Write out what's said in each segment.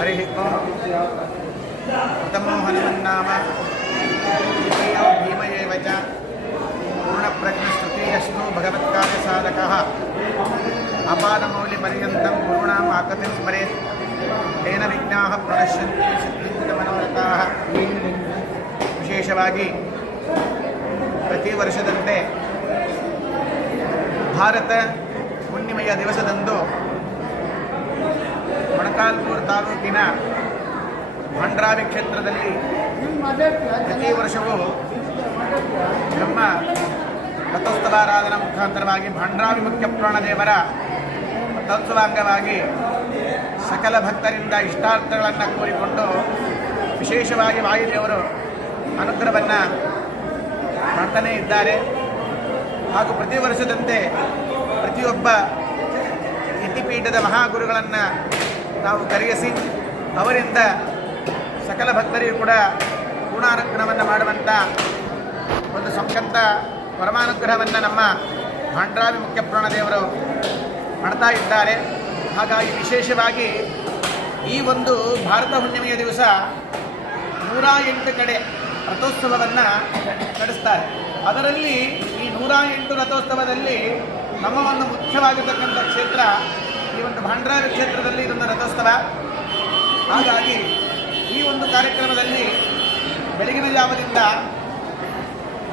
हरि ओं तमो हनुमन्नाम द्वितीयो भीमयेव च पूर्णप्रज्ञस्तुतीयस्तु भगवत्कार्यसाधकः अपारमौलिपर्यन्तं गुरूणाम् आकतिं स्मरेत् तेन विघ्नाः प्रणश्यन्ति सिद्धिमनोरथाः। ವಿಶೇಷವಾಗಿ ಪ್ರತಿ ವರ್ಷದಂತೆ ಭಾರತ ಹುಣ್ಣಿಮೆಯ ದಿವಸದಂದು ಮೊಳಕಾಲ್ಮೂರು ತಾಲೂಕಿನ ಭಂಡ್ರಾವಿ ಕ್ಷೇತ್ರದಲ್ಲಿ ಪ್ರತಿ ವರ್ಷವೂ ನಮ್ಮ ರಥೋತ್ಸವಾರಾಧನಾ ಮುಖಾಂತರವಾಗಿ ಭಂಡ್ರಾವಿ ಮುಖ್ಯ ಪ್ರಾಣದೇವರ ರಥೋತ್ಸವ ಅಂಗವಾಗಿ ಸಕಲ ಭಕ್ತರಿಂದ ಇಷ್ಟಾರ್ಥಗಳನ್ನು ಕೋರಿಕೊಂಡು ವಿಶೇಷವಾಗಿ ವಾಯುದೇವರು ಅನುಗ್ರಹವನ್ನು ಮಾಡ್ತಾನೇ ಇದ್ದಾರೆ. ಹಾಗೂ ಪ್ರತಿ ವರ್ಷದಂತೆ ಪ್ರತಿಯೊಬ್ಬ ಯತಿಪೀಠದ ಮಹಾಗುರುಗಳನ್ನು ನಾವು ಕರೆಯಿಸಿ ಅವರಿಂದ ಸಕಲ ಭಕ್ತರಿಗೂ ಕೂಡ ಪೂರ್ಣಾನುಗ್ರಹವನ್ನು ಮಾಡುವಂಥ ಒಂದು ಸಂಕಂತ ಪರಮಾನುಗ್ರಹವನ್ನು ನಮ್ಮ ಭಂಡ್ರಾವಿ ಮುಖ್ಯ ಪ್ರಾಣದೇವರು ಮಾಡ್ತಾ ಇದ್ದಾರೆ. ಹಾಗಾಗಿ ವಿಶೇಷವಾಗಿ ಈ ಒಂದು ಭಾರತ ಹುಣ್ಣಿಮೆಯ ದಿವಸ 108 ಕಡೆ ರಥೋತ್ಸವವನ್ನು ನಡೆಸ್ತಾರೆ. ಅದರಲ್ಲಿ ಈ 108 ರಥೋತ್ಸವದಲ್ಲಿ ನಮ್ಮ ಒಂದು ಮುಖ್ಯವಾಗಿರ್ತಕ್ಕಂಥ ಕ್ಷೇತ್ರ ಈ ಒಂದು ಭಂಡ್ರಾವಿ ಕ್ಷೇತ್ರದಲ್ಲಿ ಇದೊಂದು ರಥೋತ್ಸವ. ಹಾಗಾಗಿ ಈ ಒಂದು ಕಾರ್ಯಕ್ರಮದಲ್ಲಿ ಬೆಳಗಿನ ಜಾವದಿಂದ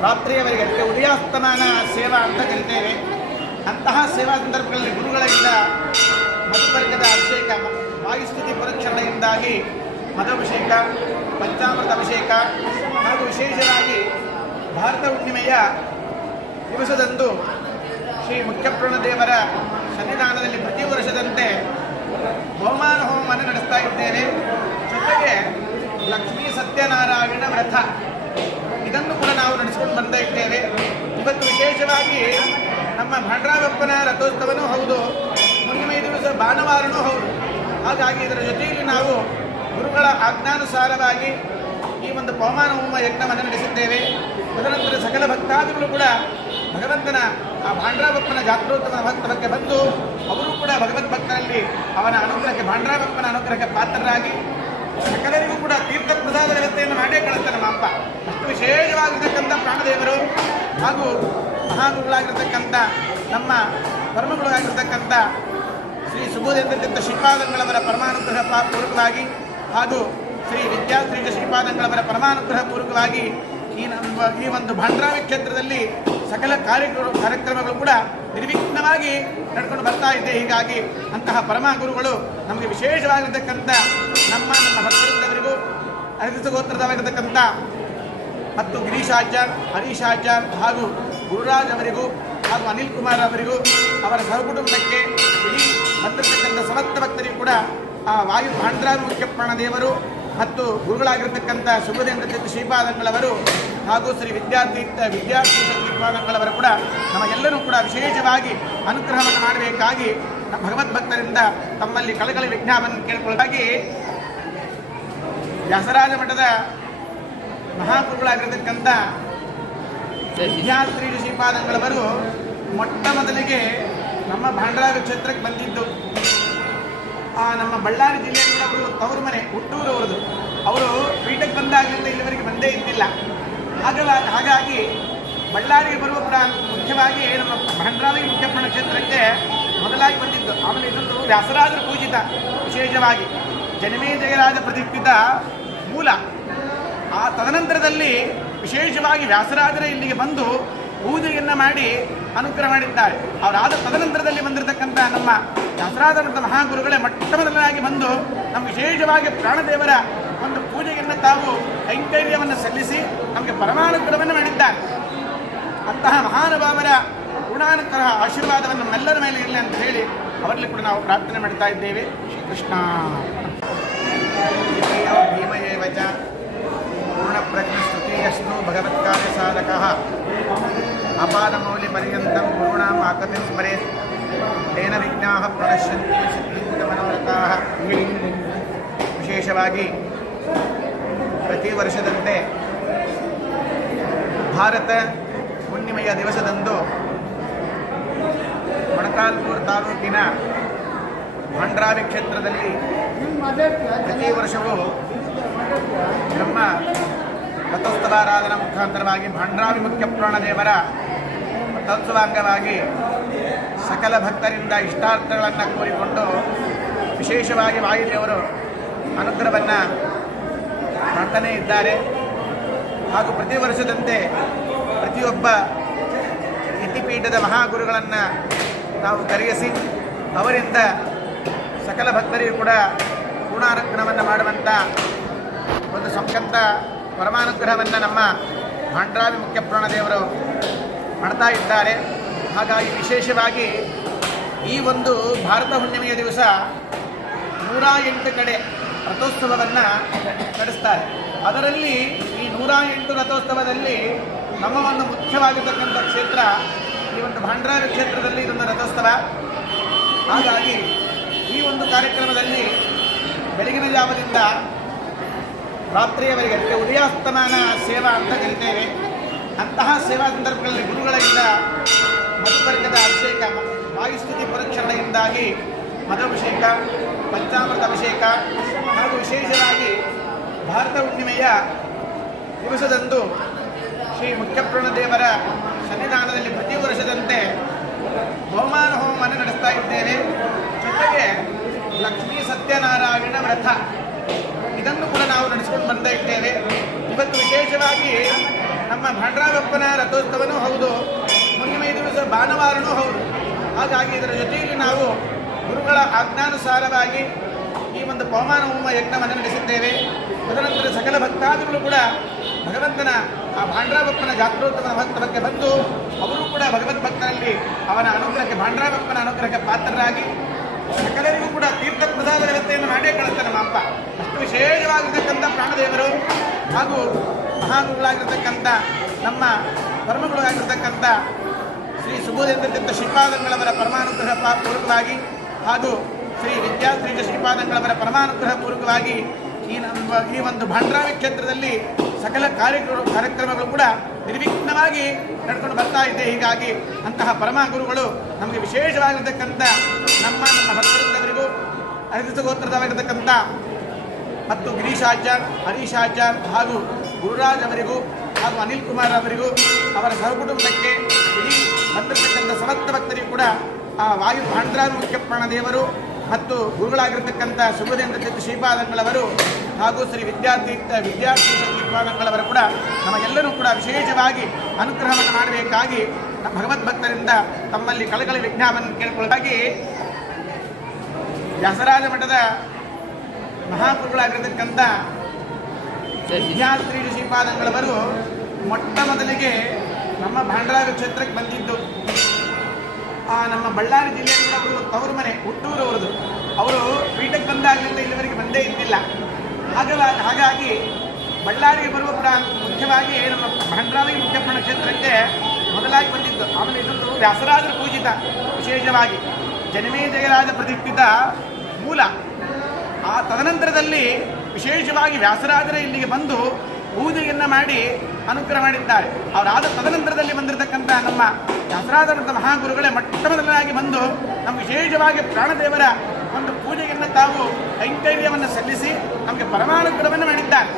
ರಾತ್ರಿಯವರೆಗೆ ಅದಕ್ಕೆ ಉದಯಾಸ್ತಮಾನ ಸೇವಾ ಅಂತ ಕರಿತೇವೆ. ಅಂತಹ ಸೇವಾ ಸಂದರ್ಭಗಳಲ್ಲಿ ಗುರುಗಳಿಂದ ಮಧುಪರ್ಗದ ಅಭಿಷೇಕ, ವಾಯುಸ್ಥಿತಿ ಪರೀಕ್ಷಣೆಯಿಂದಾಗಿ ಮಧುಭಿಷೇಕ, ಪಂಚಾಮೃತ ಅಭಿಷೇಕ ಹಾಗೂ ವಿಶೇಷವಾಗಿ ಭಾರತ ಹುಣ್ಣಿಮೆಯ ದಿವಸದಂದು ಶ್ರೀ ಮುಖ್ಯಪ್ರಾಣದೇವರ ಸನ್ನಿಧಾನದಲ್ಲಿ ಪ್ರತಿ ವರ್ಷದಂತೆ ಬಹುಮಾನ ಹೋಮವನ್ನು ನಡೆಸ್ತಾ ಇದ್ದೇವೆ. ಜೊತೆಗೆ ಲಕ್ಷ್ಮೀ ಸತ್ಯನಾರಾಯಣ ವ್ರತ ಇದನ್ನು ಕೂಡ ನಾವು ನಡೆಸಿಕೊಂಡು ಬರ್ತಾ ಇದ್ದೇವೆ. ಇವತ್ತು ವಿಶೇಷವಾಗಿ ನಮ್ಮ ಭಂಡ್ರಾವಪ್ಪನ ರಥೋತ್ಸವನೂ ಹೌದು, ಹುಣ್ಣಿಮೆ ದಿವಸ ಭಾನುವಾರನೂ ಹೌದು. ಹಾಗಾಗಿ ಇದರ ಜೊತೆಯಲ್ಲಿ ನಾವು ಗುರುಗಳ ಆಜ್ಞಾನುಸಾರವಾಗಿ ಈ ಒಂದು ಪವಮಾನ ಹೋಮ ಯಜ್ಞವನ್ನು ನಡೆಸಿದ್ದೇವೆ. ತದನಂತರ ಸಕಲ ಭಕ್ತಾದಿಗಳು ಕೂಡ ಭಗವಂತನ ಆ ಭಾಂಡ್ರಾವಪ್ಪನ ಜಾತ್ರೋತ್ತಮನ ಮಹತ್ವಕ್ಕೆ ಬಂದು ಅವರು ಕೂಡ ಭಗವದ್ ಭಕ್ತರಲ್ಲಿ ಅವನ ಅನುಗ್ರಹಕ್ಕೆ, ಭಾಂಡ್ರಾವಪ್ಪನ ಅನುಗ್ರಹಕ್ಕೆ ಪಾತ್ರರಾಗಿ ಸಕಲರಿಗೂ ಕೂಡ ತೀರ್ಥ ಪ್ರಸಾದ ವ್ಯವಸ್ಥೆಯನ್ನು ಮಾಡೇ ಕಳಿಸ್ತಾರೆ ನಮ್ಮ ಅಪ್ಪ. ಅಷ್ಟು ವಿಶೇಷವಾಗಿರ್ತಕ್ಕಂಥ ಪ್ರಾಣದೇವರು ಹಾಗೂ ಮಹಾಗುರುಗಳಾಗಿರ್ತಕ್ಕಂಥ ನಮ್ಮ ಪರಮಗುರುಗಳಾಗಿರ್ತಕ್ಕಂಥ ಶ್ರೀ ಸುಬೋಧೇಂದ್ರ ಶ್ರೀಪಾದಂಗಳವರ ಪರಮಾನುಗ್ರಹ ಪೂರ್ವಕವಾಗಿ ಹಾಗೂ ಶ್ರೀ ವಿದ್ಯಾಶ್ರೀ ಶ್ರೀಪಾದಂಗಳವರ ಪರಮಾನುಗ್ರಹ ಪೂರ್ವಕವಾಗಿ ಈ ಒಂದು ಭಂಡ್ರಾವಿ ಕ್ಷೇತ್ರದಲ್ಲಿ ಸಕಲ ಕಾರ್ಯಕ್ರಮಗಳು ಕೂಡ ನಿರ್ವಿಘ್ನವಾಗಿ ನಡ್ಕೊಂಡು ಬರ್ತಾ ಇದೆ. ಹೀಗಾಗಿ ಅಂತಹ ಪರಮ ಗುರುಗಳು ನಮಗೆ ವಿಶೇಷವಾಗಿರ್ತಕ್ಕಂಥ ನಮ್ಮ ಭಕ್ತರಿಂದವರಿಗೂ ಅರವಿಸಗೋತ್ರದವಾಗಿರ್ತಕ್ಕಂಥ ಮತ್ತು ಗಿರೀಶಾಚಾರ್, ಹರೀಶಾಚಾರ್ ಹಾಗೂ ಗುರುರಾಜ್ ಅವರಿಗೂ ಹಾಗೂ ಅನಿಲ್ ಕುಮಾರ್ ಅವರಿಗೂ ಅವರ ಸಹಕುಟುಂಬಕ್ಕೆ ಇಡೀ ಬಂದಿರತಕ್ಕಂಥ ಸಮಸ್ತ ಭಕ್ತರಿಗೂ ಕೂಡ ಆ ವಾಯು ಭಂಡ್ರಾವಿ ಮುಖ್ಯ ಪ್ರಾಣದೇವರು ಮತ್ತು ಗುರುಗಳಾಗಿರ್ತಕ್ಕಂಥ ಸುಬೋಧೇಂದ್ರ ಶ್ರೀಪಾದಂಗಳವರು ಹಾಗೂ ಶ್ರೀ ವಿದ್ಯಾರ್ಥಿ ಶ್ರೀಪಾದಂಗಳವರು ಕೂಡ ನಮಗೆಲ್ಲರೂ ಕೂಡ ವಿಶೇಷವಾಗಿ ಅನುಗ್ರಹವನ್ನು ಮಾಡಬೇಕಾಗಿ ಭಗವದ್ಭಕ್ತರಿಂದ ತಮ್ಮಲ್ಲಿ ಕಳಕಳಿ ವಿಜ್ಞಾಪನೆ ಕೇಳಿಕೊಳ್ಳಾಗಿ ವ್ಯಾಸರಾಜ ಮಠದ ಮಹಾಗುರುಗಳಾಗಿರ್ತಕ್ಕಂಥ ವಿದ್ಯಾರ್ಥಿ ಶ್ರೀಪಾದಂಗಳವರು ಮೊಟ್ಟ ಮೊದಲಿಗೆ ನಮ್ಮ ಭಂಡ್ರಾವಿ ಕ್ಷೇತ್ರಕ್ಕೆ ಬಂದಿದ್ದು ನಮ್ಮ ಬಳ್ಳಾರಿ ಜಿಲ್ಲೆಯಲ್ಲಿ ಅವರು ತವರು ಮನೆ ಹುಟ್ಟೂರು ಅವರದು. ಅವರು ಪೀಠಕ್ಕೆ ಬಂದಾಗಲಿಂದ ಇಲ್ಲಿವರೆಗೆ ಬಂದೇ ಇದ್ದಿಲ್ಲ. ಹಾಗಾಗಿ ಬಳ್ಳಾರಿಗೆ ಬರುವ ಮುಖ್ಯವಾಗಿ ನಮ್ಮ ಭಂಡ್ರಾವಿ ಮುಖ್ಯಪ್ರಾಣ ಕ್ಷೇತ್ರಕ್ಕೆ ಮೊದಲಾಗಿ ಬಂದಿದ್ದು. ಆಮೇಲೆ ಇದೊಂದು ವ್ಯಾಸರಾಜರ ಪೂಜಿತ, ವಿಶೇಷವಾಗಿ ಜನಮೇಜಯರಾಜ ಪ್ರತಿಷ್ಠಿತ ಮೂಲ. ಆ ತದನಂತರದಲ್ಲಿ ವಿಶೇಷವಾಗಿ ವ್ಯಾಸರಾಜರ ಇಲ್ಲಿಗೆ ಬಂದು ಪೂಜೆಯನ್ನು ಮಾಡಿ ಅನುಗ್ರಹ ಮಾಡಿದ್ದಾರೆ. ಅವರಾದ ತದನಂತರದಲ್ಲಿ ಬಂದಿರತಕ್ಕಂಥ ನಮ್ಮ ವ್ಯಾಸರಾಜರಂಥ ಮಹಾಗುರುಗಳೇ ಮೊಟ್ಟ ಮೊದಲನಾಗಿ ಬಂದು ನಮಗೆ ವಿಶೇಷವಾಗಿ ಪ್ರಾಣದೇವರ ಒಂದು ಪೂಜೆಯನ್ನು ತಾವು ಕೈಂಕರ್ಯವನ್ನು ಸಲ್ಲಿಸಿ ನಮಗೆ ಪರಮಾನುಗ್ರಹವನ್ನು ಮಾಡಿದ್ದಾರೆ. ಅಂತಹ ಮಹಾನುಭಾವರ ಗುಣಾನುಗ್ರಹ ಆಶೀರ್ವಾದವನ್ನು ನಮ್ಮೆಲ್ಲರ ಮೇಲೆ ಇರಲಿ ಅಂತ ಹೇಳಿ ಅವರಲ್ಲಿ ಕೂಡ ನಾವು ಪ್ರಾರ್ಥನೆ ಮಾಡ್ತಾ ಇದ್ದೇವೆ. ಶ್ರೀಕೃಷ್ಣ ಭೀಮಯೇವ ಚ ಪೂರ್ಣಪ್ರಜ್ಞಸ್ತುತೀಯಸ್ತು ಭಗವತ್ಕಾರ್ಯಸಾಧಕಃ ಅಪಾರಮೌಲಿಪರ್ಯಂతం ಗುರುಣಾಂ ಆಕತಿಂ ಸ್ಮರೇತ್ ತೇನ ವಿಘ್ನಾಃ ಪ್ರಣಶ್ಯಂತಿ ಸಿದ್ಧಿಮನೋರಥಾಃ. ವಿಶೇಷವಾಗಿ ಪ್ರತಿ ವರ್ಷದಂತೆ ಭಾರತ ಹುಣ್ಣಿಮೆಯ ದಿವಸದಂದು ಮೊಳಕಾಲ್ಮೂರು ತಾಲೂಕಿನ ಭಂಡ್ರಾವಿ ಕ್ಷೇತ್ರದಲ್ಲಿ ಪ್ರತಿ ವರ್ಷವೂ ಬ್ರಹ್ಮ ರಥೋತ್ಸವಾರಾಧನಾ ಮುಖಾಂತರವಾಗಿ ಭಾಂಡ್ರಾವಿ ಮುಖ್ಯ ಪ್ರಾಣದೇವರ ರಥೋತ್ಸವ ಅಂಗವಾಗಿ ಸಕಲ ಭಕ್ತರಿಂದ ಇಷ್ಟಾರ್ಥಗಳನ್ನು ಕೋರಿಕೊಂಡು ವಿಶೇಷವಾಗಿ ವಾಯುದೇವರು ಅನುಗ್ರಹವನ್ನು ಮಾಡ್ತಾನೇ ಇದ್ದಾರೆ. ಹಾಗೂ ಪ್ರತಿ ವರ್ಷದಂತೆ ಪ್ರತಿಯೊಬ್ಬ ಯತಿಪೀಠದ ಮಹಾಗುರುಗಳನ್ನು ನಾವು ಕರೆಯಿಸಿ ಅವರಿಂದ ಸಕಲ ಭಕ್ತರಿಗೂ ಕೂಡ ಪೂರ್ಣಾನುಗ್ರಹವನ್ನು ಮಾಡುವಂಥ ಒಂದು ಸಂಕಂತ ಪರಮಾನುಗ್ರಹವನ್ನು ನಮ್ಮ ಭಾಂಡ್ರಾವಿ ಮುಖ್ಯ ಪ್ರಾಣದೇವರು ಮಾಡ್ತಾ ಇದ್ದಾರೆ. ಹಾಗಾಗಿ ವಿಶೇಷವಾಗಿ ಈ ಒಂದು ಭಾರತ ಹುಣ್ಣಿಮೆಯ ದಿವಸ 108 ಕಡೆ ರಥೋತ್ಸವವನ್ನು ನಡೆಸ್ತಾರೆ. ಅದರಲ್ಲಿ ಈ 108 ರಥೋತ್ಸವದಲ್ಲಿ ನಮ್ಮ ಒಂದು ಮುಖ್ಯವಾಗಿರ್ತಕ್ಕಂಥ ಕ್ಷೇತ್ರ ಈ ಒಂದು ಭಾಂಡ್ರಾವಿ ಕ್ಷೇತ್ರದಲ್ಲಿ ಇದೊಂದು ರಥೋತ್ಸವ. ಹಾಗಾಗಿ ಈ ಒಂದು ಕಾರ್ಯಕ್ರಮದಲ್ಲಿ ಬೆಳಗಿನ ಜಾವದಿಂದ ರಾತ್ರಿಯವರೆಗೆ ಅದಕ್ಕೆ ಉದಯಾಸ್ತಮಾನ ಸೇವಾ ಅಂತ ಕರಿತೇವೆ. ಅಂತಹ ಸೇವಾ ಸಂದರ್ಭಗಳಲ್ಲಿ ಗುರುಗಳಿಂದ ಮಧುಪರ್ಕದ ಅಭಿಷೇಕ, ವಾಯುಸ್ತುತಿ ಪುರಕ್ಷರಣೆಯಿಂದಾಗಿ ಮಧುಭಿಷೇಕ, ಪಂಚಾಮೃತ ಅಭಿಷೇಕ ಹಾಗೂ ವಿಶೇಷವಾಗಿ ಭಾರತ ಹುಣ್ಣಿಮೆಯ ದಿವಸದಂದು ಶ್ರೀ ಮುಖ್ಯಪ್ರಾಣದೇವರ ಸನ್ನಿಧಾನದಲ್ಲಿ ಪ್ರತಿ ವರ್ಷದಂತೆ ಬಹುಮಾನ ಹೋಮವನ್ನು ನಡೆಸ್ತಾ ಇದ್ದೇವೆ. ಜೊತೆಗೆ ಲಕ್ಷ್ಮೀ ಸತ್ಯನಾರಾಯಣ ವ್ರತ ಇದನ್ನು ಕೂಡ ನಾವು ನಡೆಸಿಕೊಂಡು ಬರ್ತಾ ಇದ್ದೇವೆ. ಇವತ್ತು ವಿಶೇಷವಾಗಿ ನಮ್ಮ ಭಾಂಡ್ರಾವಪ್ಪನ ರಥೋತ್ಸವನೂ ಹೌದು, ಹುಣ್ಣಿಮೆ ದಿವಸ ಭಾನುವಾರನೂ ಹೌದು. ಹಾಗಾಗಿ ಇದರ ಜೊತೆಯಲ್ಲಿ ನಾವು ಗುರುಗಳ ಆಜ್ಞಾನುಸಾರವಾಗಿ ಈ ಒಂದು ಪವಮಾನ ಹೋಮ ಯಜ್ಞವನ್ನು ನಡೆಸಿದ್ದೇವೆ. ತದನಂತರ ಸಕಲ ಭಕ್ತಾದಿಗಳು ಕೂಡ ಭಗವಂತನ ಆ ಭಾಂಡ್ರಾವಪ್ಪನ ಜಾತ್ರೋತ್ಸವದ ಮಹತ್ವಕ್ಕೆ ಬಂದು ಅವರು ಕೂಡ ಭಗವದ್ಭಕ್ತರಲ್ಲಿ ಅವನ ಅನುಗ್ರಹಕ್ಕೆ, ಭಾಂಡ್ರಾವಪ್ಪನ ಅನುಗ್ರಹಕ್ಕೆ ಪಾತ್ರರಾಗಿ ಸಕಲರಿಗೂ ಕೂಡ ತೀರ್ಥ ಪ್ರಸಾದ ವ್ಯವಸ್ಥೆಯನ್ನು ಮಾಡೇ ಕಳಿಸ್ತಾರೆ ನಮ್ಮ ಅಪ್ಪ. ಅಷ್ಟು ವಿಶೇಷವಾಗಿರ್ತಕ್ಕಂಥ ಪ್ರಾಣದೇವರು ಹಾಗೂ ಮಹಾಗುರುಗಳಾಗಿರ್ತಕ್ಕಂಥ ನಮ್ಮ ಪರಮಗುರುಗಳಾಗಿರ್ತಕ್ಕಂಥ ಶ್ರೀ ಸುಬೋಧೇಂದ್ರ ತೀರ್ಥ ಶ್ರೀಪಾದಂಗಳವರ ಪರಮಾನುಗ್ರಹ ಪೂರ್ವಕವಾಗಿ ಹಾಗೂ ಶ್ರೀ ವಿದ್ಯಾಶ್ರೀ ಶ್ರೀಪಾದಂಗಳವರ ಪರಮಾನುಗ್ರಹ ಪೂರ್ವಕವಾಗಿ ಈ ಒಂದು ಭಾಂಡ್ರಾವಿ ಕ್ಷೇತ್ರದಲ್ಲಿ ಸಕಲ ಕಾರ್ಯಕ್ರಮಗಳು ಕೂಡ ನಿರ್ವಿಘ್ನವಾಗಿ ನಡ್ಕೊಂಡು ಬರ್ತಾ ಇದೆ. ಹೀಗಾಗಿ ಅಂತಹ ಪರಮ ಗುರುಗಳು ನಮಗೆ ವಿಶೇಷವಾಗಿರ್ತಕ್ಕಂಥ ನಮ್ಮ ಭಕ್ತರಿಂದವರಿಗೂ ಅರಿತ ಗೋತ್ರದವರಿರ್ತಕ್ಕಂಥ ಮತ್ತು ಗಿರೀಶಾಚಾರ್, ಹರೀಶಾಚಾರ್ ಹಾಗೂ ಗುರುರಾಜ್ ಅವರಿಗೂ ಹಾಗೂ ಅನಿಲ್ ಕುಮಾರ್ ಅವರಿಗೂ ಅವರ ಸಹಕುಟುಂಬಕ್ಕೆ ಇಡೀ ಬಂದಿರತಕ್ಕಂಥ ಸಮಸ್ತ ಭಕ್ತರಿಗೂ ಕೂಡ ಆ ಭಾಂಡ್ರಾವಿ ಮುಖ್ಯ ಪ್ರಾಣದೇವರು ಮತ್ತು ಗುರುಗಳಾಗಿರ್ತಕ್ಕಂಥ ಸುಬೋಧೇಂದ್ರ ತೀರ್ಥ ಶ್ರೀಪಾದಂಗಳವರು ಹಾಗೂ ಶ್ರೀ ವಿದ್ಯಾಶ್ರೀ ಶ್ರೀಪಾದಂಗಳವರು ಕೂಡ ನಮಗೆಲ್ಲರೂ ಕೂಡ ವಿಶೇಷವಾಗಿ ಅನುಗ್ರಹವನ್ನು ಮಾಡಬೇಕಾಗಿ ಭಗವದ್ಭಕ್ತರಿಂದ ತಮ್ಮಲ್ಲಿ ಕಳಕಳಿ ವಿಜ್ಞಾಪನೆ ಕೇಳಿಕೊಳ್ಳಾಗಿ ವ್ಯಾಸರಾಜ ಮಠದ ಮಹಾಗುರುಗಳಾಗಿರ್ತಕ್ಕಂಥ ವಿದ್ಯಾಶ್ರೀ ಶ್ರೀಪಾದಂಗಳವರು ಮೊಟ್ಟ ಮೊದಲಿಗೆ ನಮ್ಮ ಭಾಂಡ್ರಾವಿ ಕ್ಷೇತ್ರಕ್ಕೆ ಬಂದಿದ್ದು ನಮ್ಮ ಬಳ್ಳಾರಿ ಜಿಲ್ಲೆಯಲ್ಲಿ ಅವರು ತವರು ಮನೆ ಹುಟ್ಟೂರು ಅವರದು. ಅವರು ಪೀಠಕ್ಕೆ ಬಂದಾಗಲಿಂದ ಇಲ್ಲಿವರೆಗೆ ಬಂದೇ ಇದ್ದಿಲ್ಲ. ಹಾಗಾಗಿ ಬಳ್ಳಾರಿಗೆ ಬರುವ ಮುಖ್ಯವಾಗಿ ನಮ್ಮ ಭಾಂಡ್ರಾವಿ ಮುಖ್ಯಪ್ರಾಣ ಕ್ಷೇತ್ರಕ್ಕೆ ಮೊದಲಾಗಿ ಬಂದಿದ್ದು. ಆಮೇಲೆ ಇದೊಂದು ವ್ಯಾಸರಾಜರ ಪೂಜಿತ, ವಿಶೇಷವಾಗಿ ಜನಮೇಜಯರಾಜ ಪ್ರತಿಷ್ಠಿತ ಮೂಲ. ಆ ತದನಂತರದಲ್ಲಿ ವಿಶೇಷವಾಗಿ ವ್ಯಾಸರಾಜರ ಇಲ್ಲಿಗೆ ಬಂದು ಪೂಜೆಯನ್ನು ಮಾಡಿ ಅನುಗ್ರಹ ಮಾಡಿದ್ದಾರೆ. ಅವರಾದ ತದನಂತರದಲ್ಲಿ ಬಂದಿರತಕ್ಕಂಥ ನಮ್ಮ ವ್ಯಾಸರಾಜರಂಥ ಮಹಾಗುರುಗಳೇ ಮೊಟ್ಟ ಮೊದಲನಾಗಿ ಬಂದು ನಮಗೆ ವಿಶೇಷವಾಗಿ ಪ್ರಾಣದೇವರ ಒಂದು ಪೂಜೆಯನ್ನು ತಾವು ಕೈಂಕರ್ಯವನ್ನು ಸಲ್ಲಿಸಿ ನಮಗೆ ಪರಮಾನುಗ್ರಹವನ್ನು ಮಾಡಿದ್ದಾರೆ.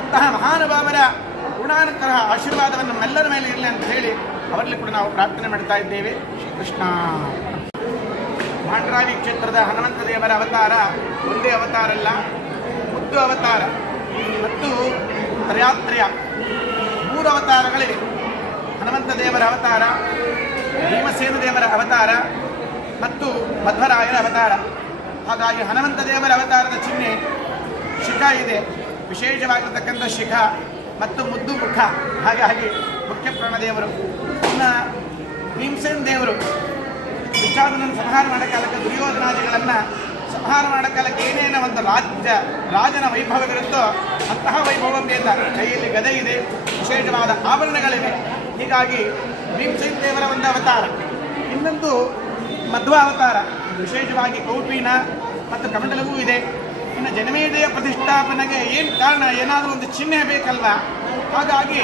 ಅಂತಹ ಮಹಾನುಭಾವರ ಗುಣಾನುಗ್ರಹ ಆಶೀರ್ವಾದವನ್ನು ನಮ್ಮೆಲ್ಲರ ಮೇಲೆ ಇರಲಿ ಅಂತ ಹೇಳಿ ಅವರಲ್ಲಿ ಕೂಡ ನಾವು ಪ್ರಾರ್ಥನೆ ಮಾಡ್ತಾ ಇದ್ದೇವೆ. ಶ್ರೀಕೃಷ್ಣ. ಭಾಂಡ್ರಾವಿ ಕ್ಷೇತ್ರದ ಹನುಮಂತ ದೇವರ ಅವತಾರ ಒಂದೇ ಅವತಾರ ಅಲ್ಲ, ಮುದ್ದು ಅವತಾರ ಮತ್ತು ತ್ರಯಾತ್ರಯ 3 ಅವತಾರಗಳಿವೆ. ಹನುಮಂತ ದೇವರ ಅವತಾರ, ಭೀಮಸೇನ ದೇವರ ಅವತಾರ ಮತ್ತು ಮಧ್ವರಾಯರ ಅವತಾರ. ಹಾಗಾಗಿ ಹನುಮಂತ ದೇವರ ಅವತಾರದ ಚಿಹ್ನೆ ಶಿಖ ಇದೆ, ವಿಶೇಷವಾಗಿರತಕ್ಕಂಥ ಶಿಖ ಮತ್ತು ಮುದ್ದು ಮುಖ. ಹಾಗಾಗಿ ಮುಖ್ಯ ಪ್ರಾಣದೇವರು. ಇನ್ನು ಭೀಮಸೇನ ದೇವರು ದುಶ್ಯಾಸನನ್ನು ಸಂಹಾರ ಮಾಡೋ ಕಾಲಕ್ಕೆ, ದುರ್ಯೋಧನಾದಿಗಳನ್ನು ಸಂಹಾರ ಮಾಡೋ ಕಾಲಕ್ಕೆ ಏನೇನೋ ಒಂದು ರಾಜನ ವೈಭವವಿರುತ್ತೋ ಅಂತಹ ವೈಭವ ಬೇತ. ಕೈಯಲ್ಲಿ ಗದೆ ಇದೆ, ವಿಶೇಷವಾದ ಆಭರಣಗಳಿವೆ. ಹೀಗಾಗಿ ಭೀಮಸೇನ ದೇವರ ಒಂದು ಅವತಾರ. ಇನ್ನೊಂದು ಮಧ್ವ ಅವತಾರ, ವಿಶೇಷವಾಗಿ ಕೌಪೀನ ಮತ್ತು ಕಮಂಡಲವೂ ಇದೆ. ಇನ್ನು ಜನಮೇಜಯ ಪ್ರತಿಷ್ಠಾಪನೆಗೆ ಏನು ಕಾರಣ, ಏನಾದರೂ ಒಂದು ಚಿಹ್ನೆ ಬೇಕಲ್ವ. ಹಾಗಾಗಿ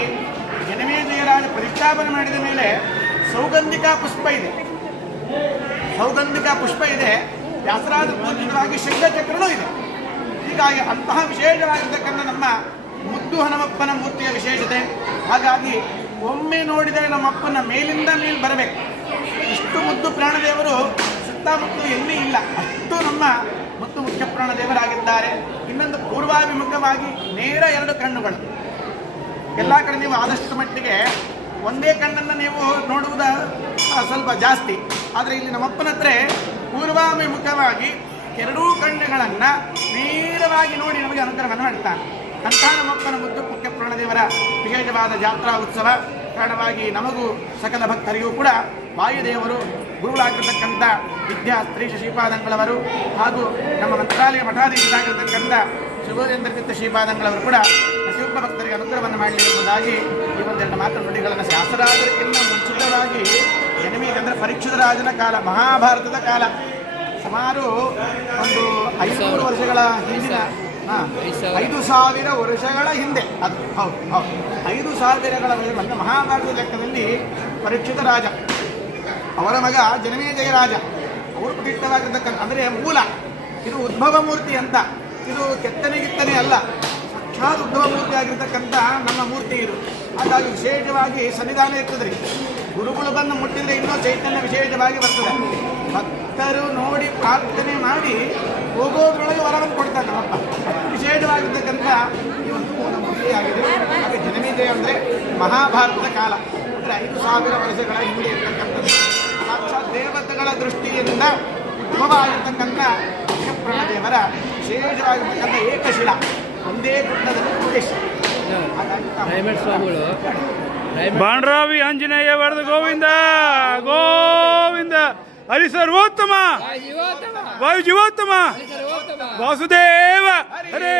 ಜನಮೇಜಯರಾಜ ಪ್ರತಿಷ್ಠಾಪನೆ ಮಾಡಿದ ಮೇಲೆ ಸೌಗಂಧಿಕಾ ಪುಷ್ಪ ಇದೆ. ವ್ಯಾಸರಾಜ ಪೂಜಿತವಾಗಿ ಶಂಖಚಕ್ರನೂ ಇದೆ. ಹೀಗಾಗಿ ಅಂತಹ ವಿಶೇಷವಾಗಿರ್ತಕ್ಕಂಥ ನಮ್ಮ ಮುದ್ದು ಹನುಮಪ್ಪನ ಮೂರ್ತಿಯ ವಿಶೇಷತೆ. ಹಾಗಾಗಿ ಒಮ್ಮೆ ನೋಡಿದರೆ ನಮ್ಮಪ್ಪನ ಮೇಲಿಂದ ಮೇಲೆ ಬರಬೇಕು. ಇಷ್ಟು ಮುದ್ದು ಪ್ರಾಣದೇವರು ಸುತ್ತಮುತ್ತ ಎಲ್ಲಿ ಇಲ್ಲ, ಅಷ್ಟು ನಮ್ಮ ಮತ್ತು ಮುಖ್ಯ ಪ್ರಾಣದೇವರಾಗಿದ್ದಾರೆ. ಇನ್ನೊಂದು ಪೂರ್ವಾಭಿಮುಖವಾಗಿ ನೇರ 2 ಕಣ್ಣುಗಳು. ಎಲ್ಲ ಕಡೆ ನೀವು ಆದಷ್ಟು ಮಟ್ಟಿಗೆ ಒಂದೇ ಕಣ್ಣನ್ನು ನೀವು ನೋಡುವುದ ಸ್ವಲ್ಪ ಜಾಸ್ತಿ, ಆದರೆ ಇಲ್ಲಿ ನಮ್ಮಪ್ಪನ ಹತ್ರ ಪೂರ್ವಾಭಿಮುಖವಾಗಿ 2 ಕಣ್ಣುಗಳನ್ನು ನೇರವಾಗಿ ನೋಡಿ ನಮಗೆ ಅನುಗ್ರಹವನ್ನು ಮಾಡ್ತಾನೆ. ಅಂಥ ನಮ್ಮಪ್ಪನ ಮುದ್ದು ಮುಖ್ಯ ಪ್ರಾಣದೇವರ ವಿಶೇಷವಾದ ಜಾತ್ರಾ ಉತ್ಸವ ಕಾರಣವಾಗಿ ನಮಗೂ ಸಕಲ ಭಕ್ತರಿಗೂ ಕೂಡ ವಾಯುದೇವರು ಗುರುಗಳಾಗಿರ್ತಕ್ಕಂಥ ವಿದ್ಯಾಸ್ತ್ರೀ ಶ್ರೀಪಾದಂಗಳವರು ಹಾಗೂ ನಮ್ಮ ಮಂತ್ರಾಲಯ ಮಠಾಧೀಶರಾಗಿರ್ತಕ್ಕಂಥ ಶಿವೋಜೇಂದ್ರಚಿತ್ತ ಶ್ರೀಪಾದಂಗಳವರು ಕೂಡ ಶಿವಪ್ಪ ಭಕ್ತರಿಗೆ ಅನುಗ್ರಹವನ್ನು ಮಾಡಲಿ ಎಂಬುದಾಗಿ ಈ ಒಂದೆರಡು ಮಾತು ನುಡಿಗಳನ್ನು ಶಾಸ್ತ್ರಾದಕ್ಕಿಂತ ಮುಂಚಿತವಾಗಿ ಜನಮೇಕಂದರೆ ಪರೀಕ್ಷಿತ ರಾಜನ ಕಾಲ, ಮಹಾಭಾರತದ ಕಾಲ, ಸುಮಾರು ಒಂದು 500 ವರ್ಷಗಳ ಹಿಂದಿನ 5,000 ವರ್ಷಗಳ ಹಿಂದೆ, ಅದು ಹೌದು 5,000 ವರ್ಷ ಮಹಾಭಾರತ ಲೆಕ್ಕದಲ್ಲಿ ಪರೀಕ್ಷಿತ ರಾಜ ಅವರ ಮಗ ಜನಮೇಜಯ ರಾಜ ಅವರು ಪ್ರತಿಷ್ಠವಾಗಿರ್ತಕ್ಕಂಥ, ಅಂದರೆ ಮೂಲ ಇದು ಉದ್ಭವ ಮೂರ್ತಿ ಅಂತ, ಇದು ಕೆತ್ತನೆ ಅಲ್ಲ, ಸಾಕ್ಷಾತ್ ಉದ್ಭವ ಮೂರ್ತಿ ಆಗಿರ್ತಕ್ಕಂಥ ನಮ್ಮ ಮೂರ್ತಿ ಇದು. ಹಾಗಾಗಿ ವಿಶೇಷವಾಗಿ ಸನ್ನಿಧಾನ ಇರ್ತದೆ. ಗುರುಗಳು ಬಂದು ಮುಟ್ಟಿದರೆ ಇನ್ನೂ ಚೈತನ್ಯ ವಿಶೇಷವಾಗಿ ಬರ್ತದೆ. ಭಕ್ತರು ನೋಡಿ ಪ್ರಾರ್ಥನೆ ಮಾಡಿ ಹೋಗೋದ್ರೊಳಗೆ ವರವನ್ನು ಕೊಡ್ತಾರೆ ನಮ್ಮಪ್ಪ. ವಿಶೇಷವಾಗಿರ್ತಕ್ಕಂಥ ಈ ಒಂದು ಮೂಲ ಮೂರ್ತಿಯಾಗಿದೆ. ಹಾಗೆ ಜನಮೇಜಯ ಅಂದರೆ ಮಹಾಭಾರತದ ಕಾಲ, ಅಂದರೆ 5,000 ವರ್ಷಗಳ ಹಿಂದೆ ಇರ್ತಕ್ಕಂಥದ್ದು. ಸಾಕ್ಷಾತ್ ದೇವತೆಗಳ ದೃಷ್ಟಿಯಿಂದ ಉದ್ಭವ ಆಗಿರ್ತಕ್ಕಂಥ ಪ್ರಾಣದೇವರ ವಿಶೇಷವಾಗಿರ್ತಕ್ಕಂಥ ಏಕಶಿಲ, ಒಂದೇ ಗುಡ್ಡದಲ್ಲಿ ಉದ್ದೇಶ. ಬಾಣರಾವಿ ಆಂಜನೇಯ ವರದ ಗೋವಿಂದ ಗೋವಿಂದ. ಹರಿ ಸರ್ವೋತ್ತಮ ವಾಯು ಜೀವೋತ್ತಮ ವಾಸುದೇವ ಹರೇ.